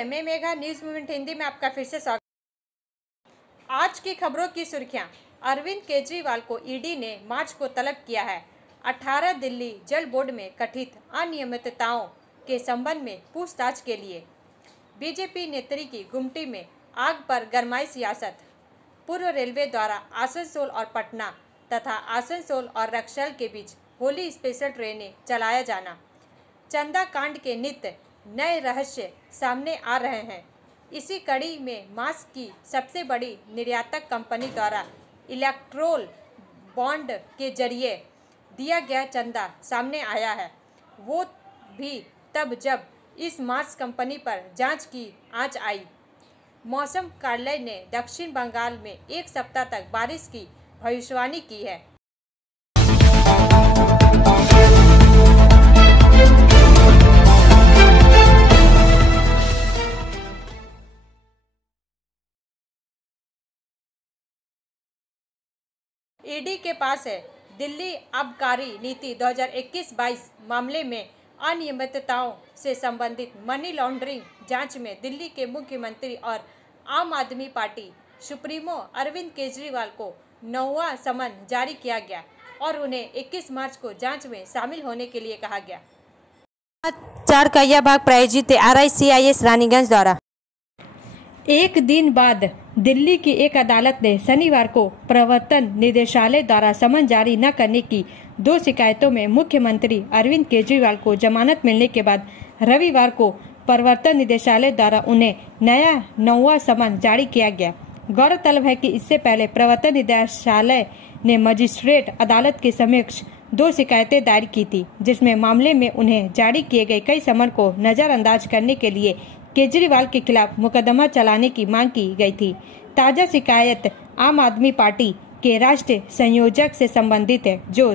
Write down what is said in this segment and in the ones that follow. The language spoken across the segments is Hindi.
नमस्ते, मैं मेघा, न्यूज मूवमेंट हिंदी में आपका फिर से स्वागत। आज की खबरों की सुर्खियां। अरविंद केजरीवाल को ईडी ने मार्च को तलब किया है। 18 दिल्ली जल बोर्ड में कथित अनियमितताओं के संबंध में पूछताछ के लिए बीजेपी नेत्री की गुमटी में आग पर गरमाई सियासत। पूर्व रेलवे द्वारा आसनसोल और पटना तथा आसनसोल और रक्सौल के बीच होली स्पेशल ट्रेनें चलाया जाना। चंदा कांड के नित्य नए रहस्य सामने आ रहे हैं। इसी कड़ी में मास्क की सबसे बड़ी निर्यातक कंपनी द्वारा इलेक्ट्रोल बॉन्ड के जरिए दिया गया चंदा सामने आया है, वो भी तब जब इस मास्क कंपनी पर जांच की आंच आई। मौसम कार्यालय ने दक्षिण बंगाल में एक सप्ताह तक बारिश की भविष्यवाणी की है। ईडी के पास है दिल्ली आबकारी नीति 2021-22 मामले में अनियमितताओं से संबंधित मनी लॉन्ड्रिंग जांच में दिल्ली के मुख्यमंत्री और आम आदमी पार्टी सुप्रीमो अरविंद केजरीवाल को 9वां समन जारी किया गया और उन्हें 21 मार्च को जांच में शामिल होने के लिए कहा गया। समाचार का यह भाग प्रायोजित RICIS रानीगंज द्वारा। एक दिन बाद दिल्ली की एक अदालत ने शनिवार को प्रवर्तन निदेशालय द्वारा समन जारी न करने की 2 शिकायतों में मुख्यमंत्री अरविंद केजरीवाल को जमानत मिलने के बाद रविवार को प्रवर्तन निदेशालय द्वारा उन्हें नया 9वां समन जारी किया गया। गौरतलब है कि इससे पहले प्रवर्तन निदेशालय ने मजिस्ट्रेट अदालत के समक्ष 2 शिकायतें दायर की थी, जिसमें मामले में उन्हें जारी किए गए कई समन को नजरअंदाज करने के लिए केजरीवाल के खिलाफ मुकदमा चलाने की मांग की गई थी। ताजा शिकायत आम आदमी पार्टी के राष्ट्रीय संयोजक से संबंधित है, जो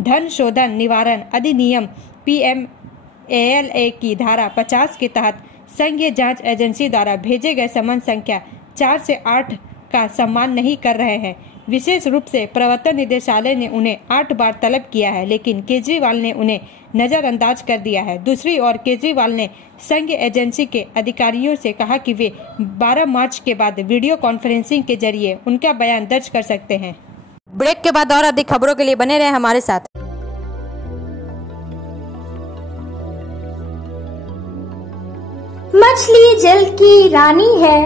धन शोधन निवारण अधिनियम PMALA की धारा 50 के तहत संघीय जांच एजेंसी द्वारा भेजे गए समन संख्या 4 से 8 का सम्मान नहीं कर रहे हैं। विशेष रूप से प्रवर्तन निदेशालय ने उन्हें 8 बार तलब किया है, लेकिन केजरीवाल ने उन्हें नजरअंदाज कर दिया है। दूसरी ओर केजरीवाल ने संघीय एजेंसी के अधिकारियों से कहा कि वे 12 मार्च के बाद वीडियो कॉन्फ्रेंसिंग के जरिए उनका बयान दर्ज कर सकते हैं। ब्रेक के बाद और अधिक खबरों के लिए बने रहे हमारे साथ। मछली जल की रानी है,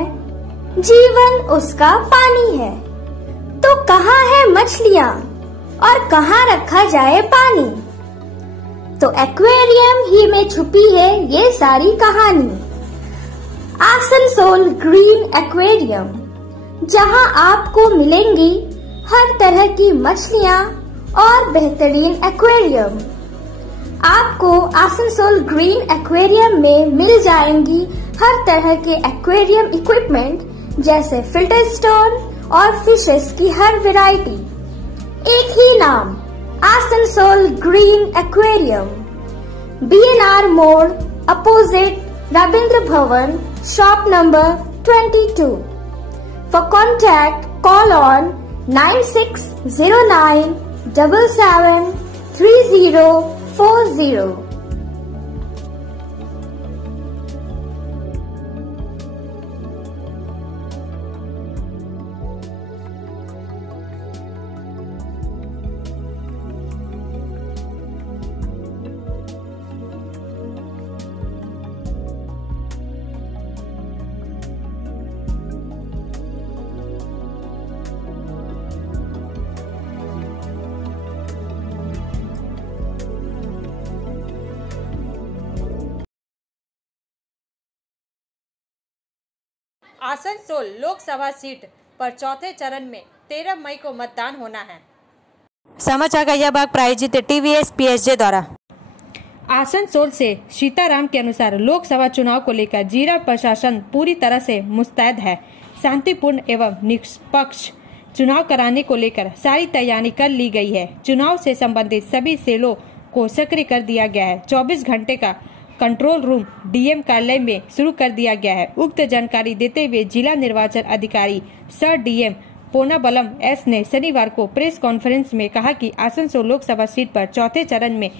जीवन उसका पानी है, तो कहाँ है मछलियाँ और कहाँ रखा जाए पानी? तो एक्वेरियम ही में छुपी है ये सारी कहानी। आसनसोल ग्रीन एक्वेरियम, जहाँ आपको मिलेंगी हर तरह की मछलियाँ और बेहतरीन एक्वेरियम। आपको आसनसोल ग्रीन एक्वेरियम में मिल जाएंगी हर तरह के एक्वेरियम इक्विपमेंट, जैसे फिल्टर स्टोन और फिशेस की हर वैरायटी। एक ही नाम, आसनसोल ग्रीन एक्वेरियम। BNR मोड़ opposite Ravindra Bhavan, shop number 22। For contact, call on 9609 77 3040। Asansol Lok Sabha seat पर चौथे चरण में 13 मई को मतदान होना है। समाचार का यह भाग प्रायोजित TVS PSJ द्वारा। आसनसोल से सीताराम के अनुसार लोकसभा चुनाव को लेकर जिला प्रशासन पूरी तरह से मुस्तैद है। शांतिपूर्ण एवं निष्पक्ष चुनाव कराने को लेकर सारी तैयारी कर ली गई है। चुनाव से संबंधित सभी सेलों को सक्रिय कर दिया गया है। 24 घंटे का कंट्रोल रूम DM कार्यालय में शुरू कर दिया गया है। उक्त जानकारी देते हुए जिला निर्वाचन अधिकारी सर DM पोनाबलम S ने शनिवार को प्रेस कॉन्फ्रेंस में कहा कि आसनसोल लोकसभा सीट पर चौथे चरण में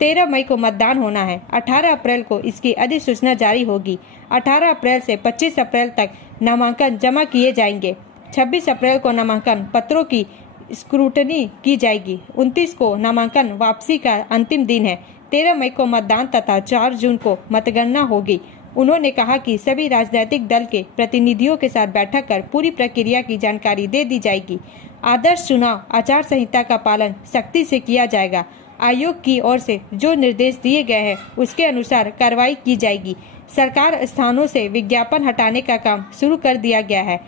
13 मई को मतदान होना है। 18 अप्रैल को इसकी अधिसूचना जारी होगी। 18 अप्रैल से 25 अप्रैल तक नामांकन जमा किए जाएंगे। 26 अप्रैल को नामांकन पत्रों की स्क्रूटनी की जाएगी। 29 को नामांकन वापसी का अंतिम दिन है। 13 मई को मतदान तथा 4 जून को मतगणना होगी। उन्होंने कहा कि सभी राजनीतिक दल के प्रतिनिधियों के साथ बैठक कर पूरी प्रक्रिया की जानकारी दे दी जाएगी। आदर्श चुनाव आचार संहिता का पालन सख्ती से किया जाएगा। आयोग की ओर से जो निर्देश दिए गए हैं उसके अनुसार कार्रवाई की जाएगी। सरकार स्थानों से विज्ञापन हटाने का काम शुरू कर दिया गया है।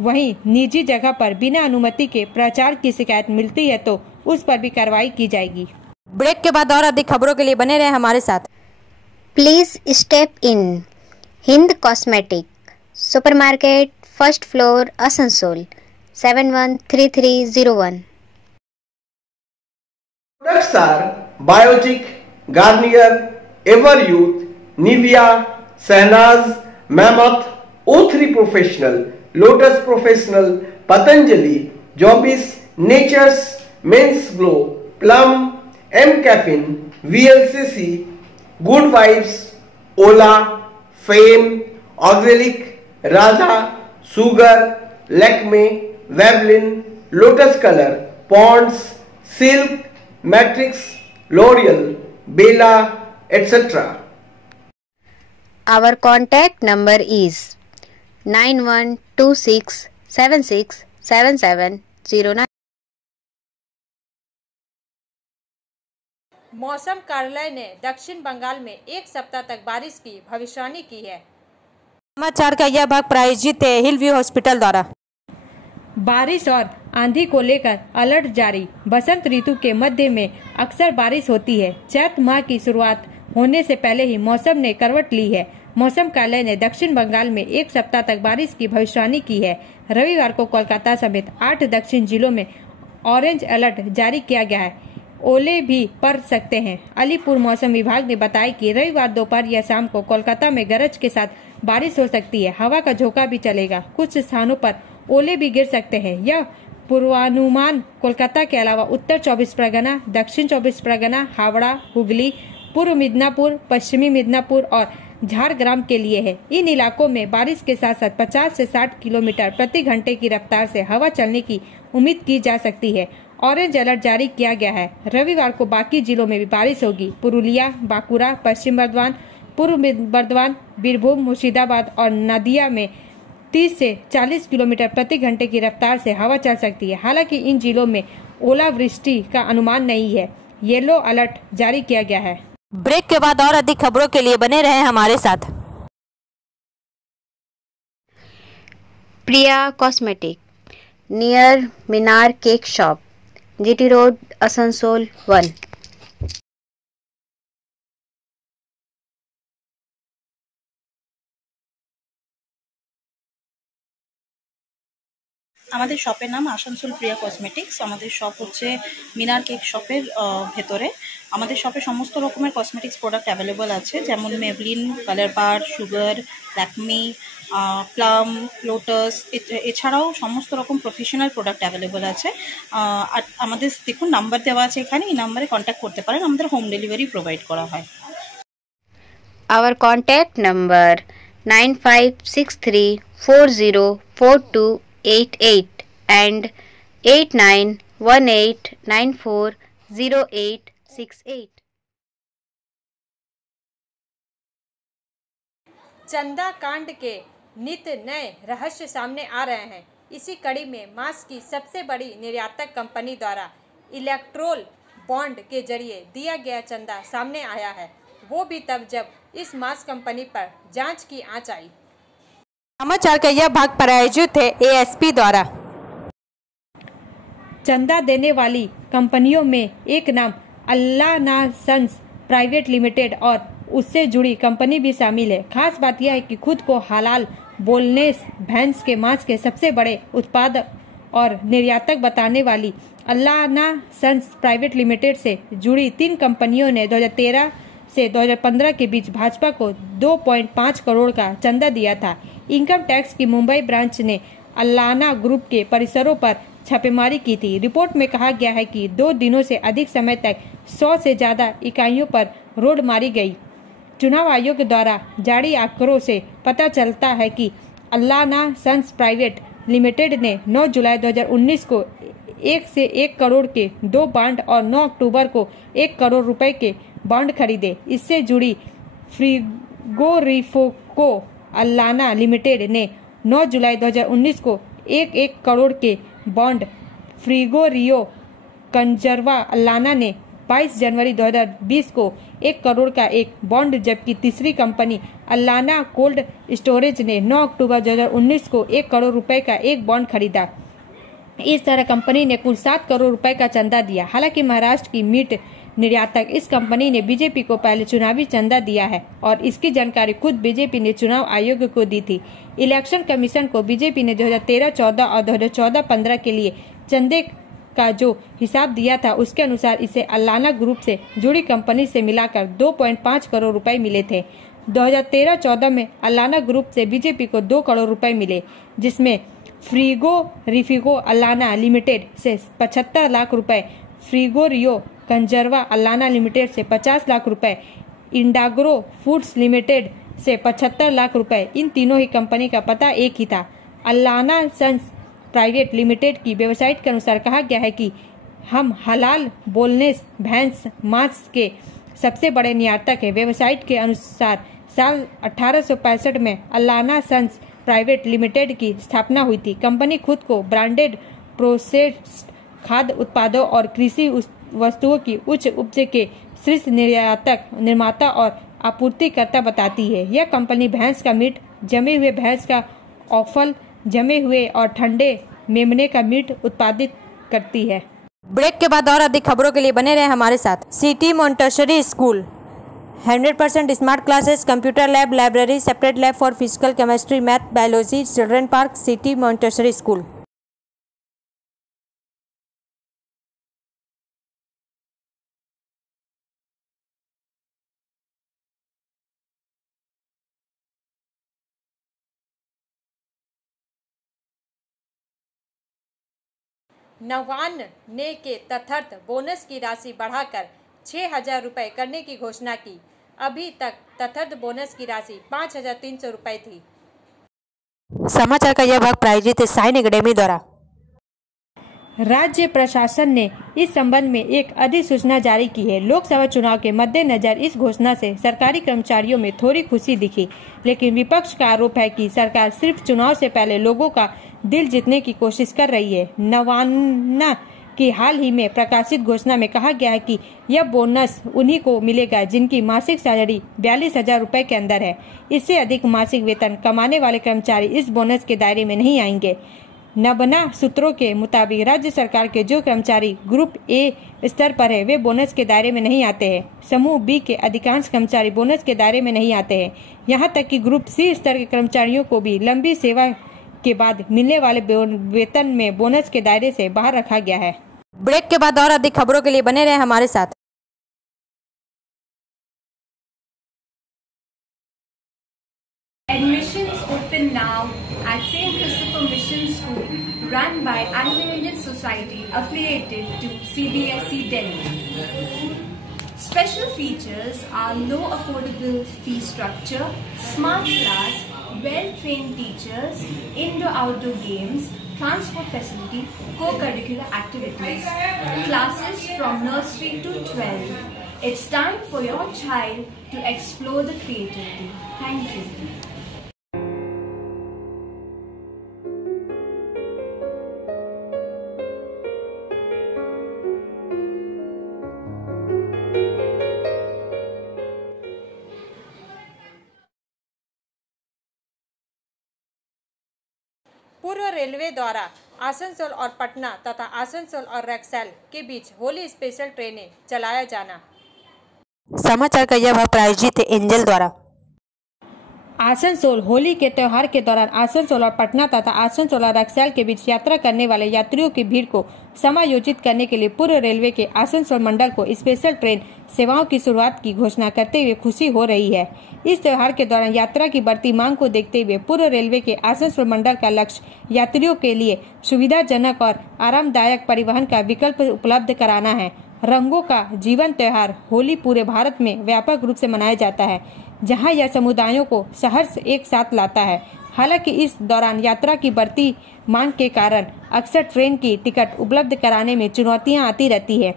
वहीं निजी जगह पर बिना अनुमति के प्रचार की शिकायत मिलती है तो उस पर भी कार्रवाई की जाएगी। ब्रेक के बाद और अधिक खबरों के लिए बने रहे हमारे साथ। Please step in. Hind Cosmetic, Supermarket, First Floor, Asansol, 713301. Products are Biotic, Garnier, Everyouth, Nivea, Sahnaz, Mammoth, O3 Professional, Lotus Professional, Patanjali, Jobis, Nature's, Men's Glow, Plum, M Caffeine, VLCC, Good Vibes, Ola, Fame, Auxilic, Radha, Sugar, Lakme, Veblen, Lotus Color, Ponds, Silk, Matrix, L'Oreal, Bella, etc. Our contact number is 9126767709. मौसम कार्यालय ने दक्षिण बंगाल में एक सप्ताह तक बारिश की भविष्यवाणी की है। समाचार का यह भाग प्रायोजित है हिल व्यू हॉस्पिटल द्वारा। बारिश और आंधी को लेकर अलर्ट जारी। बसंत ऋतु के मध्य में अक्सर बारिश होती है। चैत माह की शुरुआत होने से पहले ही मौसम ने करवट ली है। मौसम कार्यालय ने दक्षिण बंगाल में एक सप्ताह तक बारिश की भविष्यवाणी की है। रविवार को कोलकाता समेत 8 दक्षिण जिलों में ऑरेंज अलर्ट जारी किया गया है। ओले भी पड़ सकते हैं। अलीपुर मौसम विभाग ने बताया कि रविवार दोपहर या शाम को कोलकाता में गरज के साथ बारिश हो सकती है। हवा का झोंका भी चलेगा। कुछ स्थानों पर ओले भी गिर सकते हैं। यह पूर्वानुमान कोलकाता के अलावा उत्तर 24 परगना, दक्षिण 24 परगना, हावड़ा, हुगली, पूर्व मिदनापुर, पश्चिमी मिदनापुर और झारग्राम के लिए है। इन इलाकों में बारिश के साथ साथ 50 से 60 किलोमीटर प्रति घंटे की रफ्तार से हवा चलने की उम्मीद की जा सकती है। ऑरेंज अलर्ट जारी किया गया है। रविवार को बाकी जिलों में भी बारिश होगी। पुरुलिया, बांकुड़ा, पश्चिम बर्धमान, पूर्व बर्धमान, बीरभूम, मुर्शिदाबाद और नदिया में 30 से 40 किलोमीटर प्रति घंटे की रफ्तार से हवा चल सकती है। हालांकि इन जिलों में ओलावृष्टि का अनुमान नहीं है। येलो अलर्ट जारी किया गया है। ब्रेक के बाद और अधिक खबरों के लिए बने रहे हमारे साथ। Priya cosmetic, near Minar cake shop, GT road, Asansol 1। আমাদের শপের নাম আসানসোল প্রিয়া কসমেটিক্স। আমাদের শপ হচ্ছে মিনার কেক শপের ভেতরে। আমাদের শপে সমস্ত রকমের কসমেটিক্স প্রোডাক্ট অ্যাভেলেবল আছে, যেমন মেবলিন, কালার বার, সুগার, ল্যাকমি, প্লাম, লোটাস, এছাড়াও সমস্ত রকম প্রফেশনাল প্রোডাক্ট অ্যাভেলেবল আছে। আর আমাদের দেখুন নাম্বার দেওয়া আছে এখানে, এই নাম্বারে কন্ট্যাক্ট করতে পারেন। আমাদের হোম ডেলিভারি প্রোভাইড করা হয়। Our contact number 9563404288 and 8918940868। चंदा कांड के नित नए रहस्य सामने आ रहे हैं। इसी कड़ी में मास्क की सबसे बड़ी निर्यातक कंपनी द्वारा इलेक्ट्रोल बॉन्ड के जरिए दिया गया चंदा सामने आया है। वो भी तब जब इस मास्क कंपनी पर जांच की आंच आई। समाचार का यह भाग प्रायोजित है ASP द्वारा। चंदा देने वाली कंपनियों में एक नाम अल्लाना सन्स प्राइवेट लिमिटेड और उससे जुड़ी कंपनी भी शामिल है। खास बात यह है कि खुद को हलाल बोलनेस भैंस के मांस के सबसे बड़े उत्पादक और निर्यातक बताने वाली अल्लाना सन्स प्राइवेट लिमिटेड से जुड़ी 3 कंपनियों ने 2013 से 2015 के बीच भाजपा को 2.5 करोड़ का चंदा दिया था। इनकम टैक्स की मुंबई ब्रांच ने अल्लाना ग्रुप के परिसरों पर छापेमारी की थी। रिपोर्ट में कहा गया है कि 2 दिनों से अधिक समय तक 100 से ज्यादा इकाइयों पर रोड मारी गई। चुनाव आयोग द्वारा जारी आंकड़ों से पता चलता है कि अल्लाना सन्स प्राइवेट लिमिटेड ने 9 जुलाई 2019 को 1 से 1 करोड़ के 2 बॉन्ड और 9 अक्टूबर को 1 करोड़ रुपए के बॉन्ड खरीदे। इससे जुड़ी फ्रिगोरिफिको अल्लाना लिमिटेड ने 9 जुलाई 2019 को 1 करोड़ के बॉन्ड, फ्रिगोरियो कंजर्वा अल्लाना ने 22 जनवरी 2020 को 1 करोड़ का एक बॉन्ड, जबकि तीसरी कंपनी अल्लाना कोल्ड स्टोरेज ने 9 अक्टूबर 2019 को 1 करोड़ रुपए का एक बॉन्ड खरीदा। इस तरह कंपनी ने कुल 7 करोड़ रुपए का चंदा दिया। हालांकि महाराष्ट्र की मीट निर्यातक इस कंपनी ने बीजेपी को पहले चुनावी चंदा दिया है और इसकी जानकारी खुद बीजेपी ने चुनाव आयोग को दी थी। इलेक्शन कमीशन को बीजेपी ने 2013-14 और 2014-15 के लिए चंदे का जो हिसाब दिया था, उसके अनुसार इसे अल्लाना ग्रुप से जुड़ी कंपनी से मिलाकर 2.5 करोड़ रुपए मिले थे। 2013-14 में अल्लाना ग्रुप से बीजेपी को 2 करोड़ रुपए मिले, जिसमें फ्रिगोरिफिको अल्लाना लिमिटेड से 75 लाख रुपए, फ्रिगोरियो कंजर्वा अल्लाना लिमिटेड से 50 लाख रुपए, इंडाग्रो फूड्स लिमिटेड से 75 लाख रुपए। इन तीनों ही कंपनी का पता एक ही था। अल्लाना सन्स प्राइवेट लिमिटेड की वेबसाइट के अनुसार कहा गया है कि हम हलाल बोनलेस भैंस मांस के सबसे बड़े निर्यातक है। वेबसाइट के अनुसार साल 1865 में अल्लाना सन्स प्राइवेट लिमिटेड की स्थापना हुई थी। कंपनी खुद को ब्रांडेड प्रोसेस्ड खाद्य उत्पादों और कृषि वस्तुओं की उच्च उपज के शीर्ष निर्यातक, निर्माता और आपूर्तिकर्ता बताती है। यह कंपनी भैंस का मीट, जमे हुए भैंस का ऑफल, जमे हुए और ठंडे मेमने का मीट उत्पादित करती है। ब्रेक के बाद और अधिक खबरों के लिए बने रहे हमारे साथ। City Montessori school 100% smart classes, computer lab, library, separate lab for physical, chemistry, math, biology, children park, city Montessori school. नवान्न ने के तथर्थ बोनस की राशि बढ़ाकर 6,000 रुपये करने की घोषणा की। अभी तक तथर्थ बोनस की राशि 5,300 रुपये थी। समाचार का यह भाग प्रायोजित है साइन एकेडमी द्वारा। राज्य प्रशासन ने इस संबंध में एक अधिसूचना जारी की है। लोकसभा चुनाव के मद्देनजर इस घोषणा से सरकारी कर्मचारियों में थोड़ी खुशी दिखी, लेकिन विपक्ष का आरोप है कि सरकार सिर्फ चुनाव से पहले लोगों का दिल जीतने की कोशिश कर रही है। नवान्ना की हाल ही में प्रकाशित घोषणा में कहा गया है कि यह बोनस उन्हीं को मिलेगा जिनकी मासिक सैलरी 42,000 रुपए के अंदर है। इससे अधिक मासिक वेतन कमाने वाले कर्मचारी इस बोनस के दायरे में नहीं आएंगे। नबना सूत्रों के मुताबिक राज्य सरकार के जो कर्मचारी ग्रुप ए स्तर पर है, वे बोनस के दायरे में नहीं आते हैं। समूह बी के अधिकांश कर्मचारी बोनस के दायरे में नहीं आते हैं। यहाँ तक कि ग्रुप सी स्तर के कर्मचारियों को भी लंबी सेवा के बाद मिलने वाले वेतन में बोनस के दायरे से बाहर रखा गया है। ब्रेक के बाद और अधिक खबरों के लिए बने रहे हमारे साथ। Admissions open now at St. Christopher Mission School, run by Anglo-Indian Society affiliated to CBSE Delhi. Special features are low affordable fee structure, smart class, well-trained teachers, indoor-outdoor games, transport facility, co-curricular activities, classes from nursery to 12. It's time for your child to explore the creativity. Thank you. पूर्व रेलवे द्वारा आसनसोल और पटना तथा आसनसोल और रक्सौल के बीच होली स्पेशल ट्रेनें चलाया जाना। समाचार का यह भाग प्रायोजित है एंजल द्वारा। आसनसोल होली के त्योहार के दौरान आसनसोल और पटना तथा आसनसोल और रक्सौल के बीच यात्रा करने वाले यात्रियों की भीड़ को समायोजित करने के लिए पूर्व रेलवे के आसनसोल मंडल को स्पेशल ट्रेन सेवाओं की शुरुआत की घोषणा करते हुए खुशी हो रही है। इस त्योहार के दौरान यात्रा की बढ़ती मांग को देखते हुए पूर्व रेलवे के आसनसोल मंडल का लक्ष्य यात्रियों के लिए सुविधाजनक और आरामदायक परिवहन का विकल्प उपलब्ध कराना है। रंगों का जीवन त्योहार होली पूरे भारत में व्यापक रूप से मनाया जाता है, जहां यह समुदायों को सहर्ष एक साथ लाता है। हालांकि इस दौरान यात्रा की बढ़ती मांग के कारण अक्सर ट्रेन की टिकट उपलब्ध कराने में चुनौतियां आती रहती है।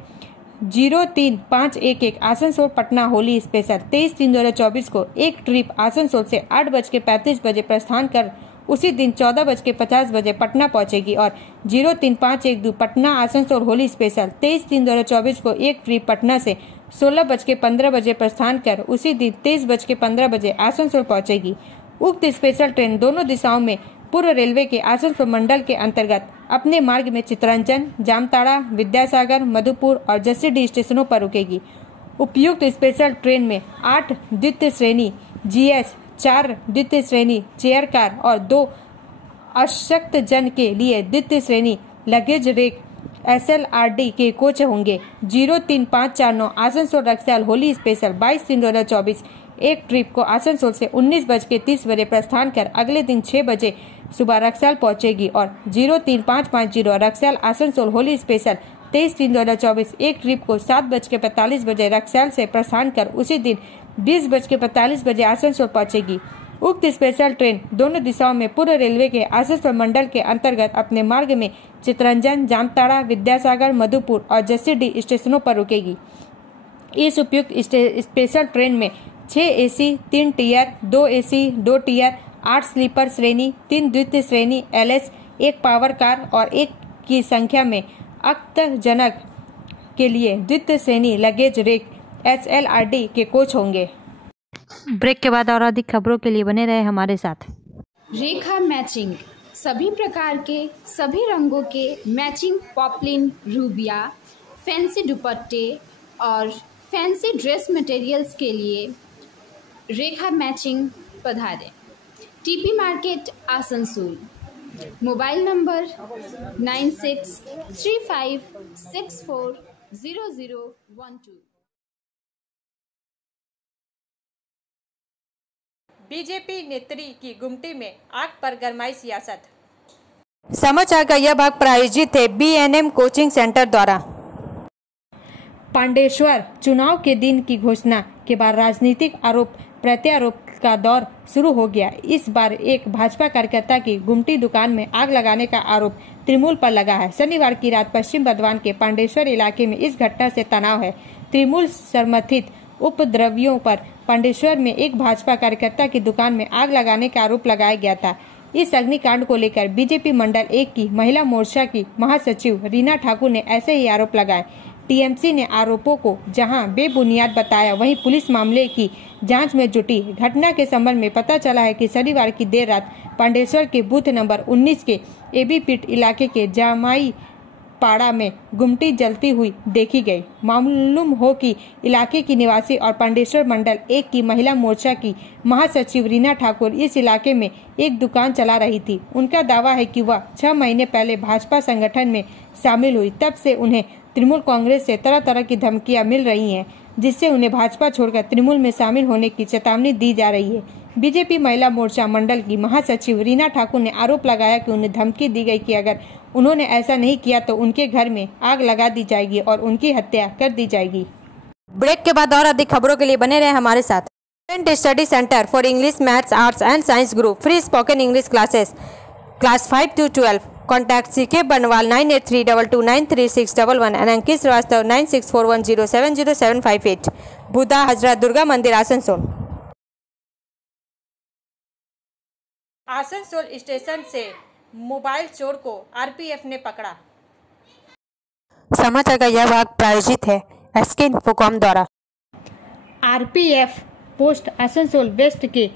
03511 आसनसोल पटना होली स्पेशल 23/3/2024 को एक ट्रिप आसनसोल से 8:35 प्रस्थान कर उसी दिन 14:50 पटना पहुंचेगी और 03512 पटना आसनसोल होली स्पेशल 23/3/2024 को एक ट्रिप पटना से 16:15 प्रस्थान कर उसी दिन 23:15 आसनसोल पहुंचेगी। उक्त स्पेशल ट्रेन दोनों दिशाओं में पूर्व रेलवे के आसनसोल मंडल के अंतर्गत अपने मार्ग में चित्तरंजन, जामताड़ा, विद्यासागर, मधुपुर और जसीडीह स्टेशनों पर रुकेगी। उपयुक्त स्पेशल ट्रेन में 8 द्वितीय श्रेणी GS, 4 द्वितीय श्रेणी चेयर कार और 2 अशक्त जन के लिए द्वितीय श्रेणी लगेज रेक SLRD के कोच होंगे। 03549 आसनसोल रक्सौल होली स्पेशल 22/3/2024 एक ट्रिप को आसनसोल से 19:30 प्रस्थान कर अगले दिन 6 बजे सुबह रक्सौल पहुंचेगी और 03550 रक्सौल आसनसोल होली स्पेशल 23/3/2024 एक ट्रिप को 7:45 रक्सौल से प्रस्थान कर उसी दिन 20:45 आसनसोल पहुंचेगी। उक्त स्पेशल ट्रेन दोनों दिशाओं में पूर्व रेलवे के आसनसोल मंडल के अंतर्गत अपने मार्ग में चित्तरंजन, जामताड़ा, विद्यासागर, मधुपुर और जसीडीह स्टेशनों पर रुकेगी। इस उपयुक्त स्पेशल ट्रेन में 6 AC 3 tier, 2 AC 2 tier, 8 sleeper श्रेणी, 3 द्वितीय श्रेणी LS, 1 पावर कार और 1 की संख्या में अक्तजनक के लिए द्वितीय श्रेणी लगेज रेक SLRD के कोच होंगे। ब्रेक के बाद और अधिक खबरों के लिए बने रहे हमारे साथ। रेखा मैचिंग सभी प्रकार के सभी रंगों के मैचिंग पॉपलिन, रूबिया, फैंसी दुपट्टे और फैंसी ड्रेस मटेरियल्स के लिए रेखा मैचिंग पधारें। TP market Asansol. Mobile number 9635640012। BJP नेत्री की गुमटी में आग पर गरमाई सियासत। समाचार का यह भाग प्रायोजित है BNM कोचिंग सेंटर द्वारा। पांडेश्वर चुनाव के दिन की घोषणा के बाद राजनीतिक आरोप प्रत्यारोप का दौर शुरू हो गया। इस बार एक भाजपा कार्यकर्ता की गुमटी दुकान में आग लगाने का आरोप तृणमूल पर लगा है। शनिवार की रात पश्चिम बर्धमान के पांडेश्वर इलाके में इस घटना से तनाव है। तृणमूल समर्थित उपद्रवियों पर पांडेश्वर में एक भाजपा कार्यकर्ता की दुकान में आग लगाने का आरोप लगाया गया था। इस अग्निकांड को लेकर बीजेपी मंडल 1 की महिला मोर्चा की महासचिव रीना ठाकुर ने ऐसे ही आरोप लगाए। TMC ने आरोपों को जहां बेबुनियाद बताया, वहीं पुलिस मामले की जांच में जुटी। घटना के संबंध में पता चला है कि शनिवार की देर रात पांडेश्वर के बूथ नंबर 19 के AB पीट इलाके के जामाई पाड़ा में गुमटी जलती हुई देखी गई। मालूम हो कि इलाके की निवासी और पांडेश्वर मंडल 1 की महिला मोर्चा की महासचिव रीना ठाकुर इस इलाके में एक दुकान चला रही थी। उनका दावा है कि वह 6 महीने पहले भाजपा संगठन में शामिल हुई। तब से उन्हें तृणमूल कांग्रेस से तरह तरह की धमकियां मिल रही हैं, जिससे उन्हें भाजपा छोड़कर तृणमूल में शामिल होने की चेतावनी दी जा रही है। बीजेपी महिला मोर्चा मंडल की महासचिव रीना ठाकुर ने आरोप लगाया कि उन्हें धमकी दी गई कि अगर उन्होंने ऐसा नहीं किया तो उनके घर में आग लगा दी जाएगी और उनकी हत्या कर दी जाएगी। ब्रेक के बाद और अधिक खबरों के लिए बने रहे हमारे साथ। Student study centre for English, maths, arts and science group free spoken English classes class 5 to 12। Contact CK बनवाल 9832293611 एंड अंकित श्रीवास्तव 9641070758। बुधा हजरत दुर्गा मंदिर आसनसोल। आसनसोल स्टेशन से मोबाइल चोर को RPF ने पकड़ा। समाचार का यह भाग प्रायोजित है SK इन्फोकॉम द्वारा। RPF पोस्ट आसनसोल वेस्ट के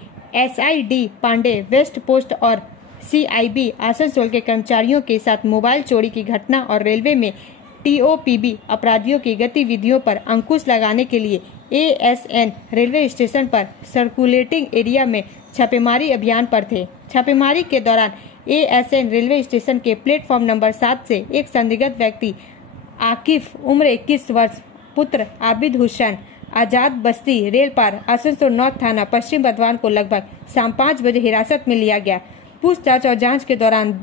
SID पांडे वेस्ट पोस्ट और CIB आसनसोल के कर्मचारियों के साथ मोबाइल चोरी की घटना और रेलवे में TOPB अपराधियों की गतिविधियों पर अंकुश लगाने के लिए ASN रेलवे स्टेशन पर सर्कुलेटिंग एरिया में छापेमारी अभियान पर थे। छापेमारी के दौरान ASN रेलवे स्टेशन के प्लेटफॉर्म नंबर 7 से एक संदिग्ध व्यक्ति आकिफ उम्र 21 वर्ष पुत्र आबिद हुसैन आजाद बस्ती रेल पार आसनसोल नॉर्थ थाना पश्चिम बर्धमान को लगभग शाम 5 बजे हिरासत में लिया गया। पूछताछ और जांच के दौरान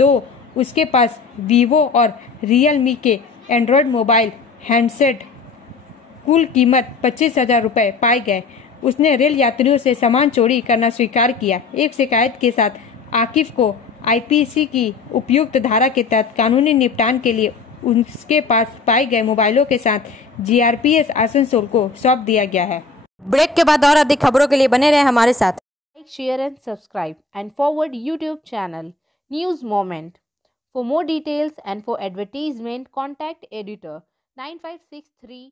उसके पास वीवो और रियलमी के एंड्रॉयड मोबाइल हैंडसेट कुल कीमत 25,000 रुपये पाए गए। उसने रेल यात्रियों से सामान चोरी करना स्वीकार किया। एक शिकायत के साथ आकिफ को IPC की उपयुक्त धारा के तहत कानूनी निपटान के लिए उसके पास पाए गए मोबाइलों के साथ GRPS आसनसोल को सौंप दिया गया है। ब्रेक के बाद और अधिक खबरों के लिए बने रहे हमारे साथ। Like, share and subscribe and forward YouTube channel News Moment. For more details and for advertisement, contact editor 956383.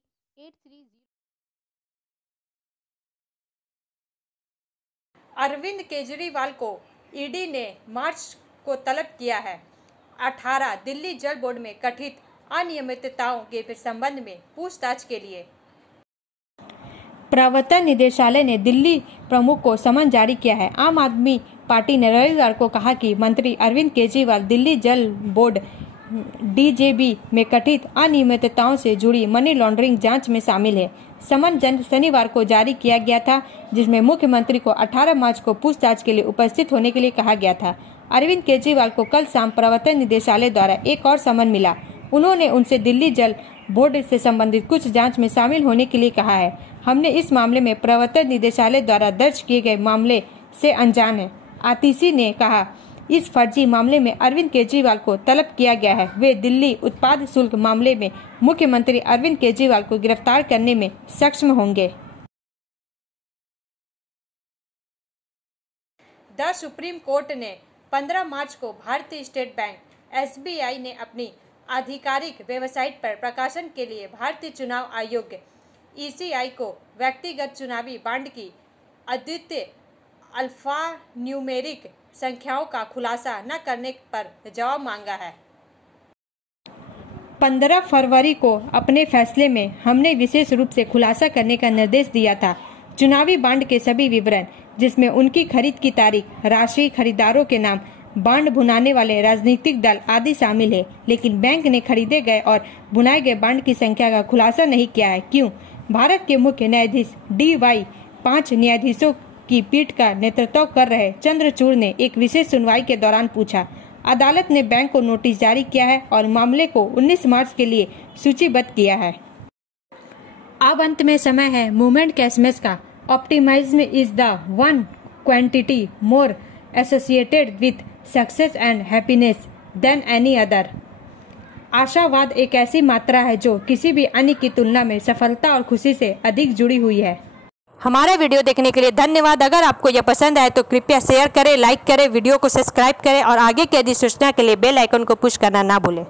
Arvind Kejriwal को ईडी ने मार्च को तलब किया है। 18 दिल्ली जल बोर्ड में कथित अनियमितताओं के संबंध में पूछताछ के लिए प्रवर्तन निदेशालय ने दिल्ली प्रमुख को समन जारी किया है। आम आदमी पार्टी ने रविवार को कहा कि मंत्री अरविंद केजरीवाल दिल्ली जल बोर्ड DJB में कथित अनियमितताओं से जुड़ी मनी लॉन्ड्रिंग जांच में शामिल है। समन शनिवार को जारी किया गया था, जिसमें मुख्यमंत्री को 18 मार्च को पूछताछ के लिए उपस्थित होने के लिए कहा गया था। अरविंद केजरीवाल को कल शाम प्रवर्तन निदेशालय द्वारा एक और समन मिला। उन्होंने उनसे दिल्ली जल बोर्ड से संबंधित कुछ जांच में शामिल होने के लिए कहा है। हमने इस मामले में प्रवर्तन निदेशालय द्वारा दर्ज किए गए मामले से अनजान है। आतिशी ने कहा, इस फर्जी मामले में अरविंद केजरीवाल को तलब किया गया है। वे दिल्ली उत्पाद शुल्क मामले में मुख्यमंत्री अरविंद केजरीवाल को गिरफ्तार करने में सक्षम होंगे। द सुप्रीम कोर्ट ने 15 मार्च को भारतीय स्टेट बैंक SBI ने अपनी आधिकारिक वेबसाइट पर प्रकाशन के लिए भारतीय चुनाव आयोग ECI को व्यक्तिगत चुनावी बांड की अद्वितीय अल्फान्यूमेरिक संख्याओं का खुलासा न करने पर जवाब मांगा है। 15 फरवरी को अपने फैसले में हमने विशेष रूप से खुलासा करने का निर्देश दिया था। चुनावी बांड के सभी विवरण, जिसमें उनकी खरीद की तारीख, राशि, खरीदारों के नाम, बांड भुनाने वाले राजनीतिक दल आदि शामिल है, लेकिन बैंक ने खरीदे गए और भुनाए गए बांड की संख्या का खुलासा नहीं किया है। क्यों? भारत के मुख्य न्यायाधीश DY 5 न्यायाधीशों की पीठ का नेतृत्व कर रहे चंद्रचूड़ ने एक विशेष सुनवाई के दौरान पूछा। अदालत ने बैंक को नोटिस जारी किया है और मामले को 19 मार्च के लिए सूचीबद्ध किया है। अब अंत में समय है मूवमेंट के SMS का। Optimism is the one quantity more associated with success and happiness than any other. आशावाद एक ऐसी मात्रा है जो किसी भी अन्य की तुलना में सफलता और खुशी से अधिक जुड़ी हुई है। हमारे वीडियो देखने के लिए धन्यवाद। अगर आपको यह पसंद आए तो कृपया शेयर करें, लाइक करें, वीडियो को सब्सक्राइब करें और आगे की अधिसूचना के लिए बेल आइकन को पुश करना ना भूलें।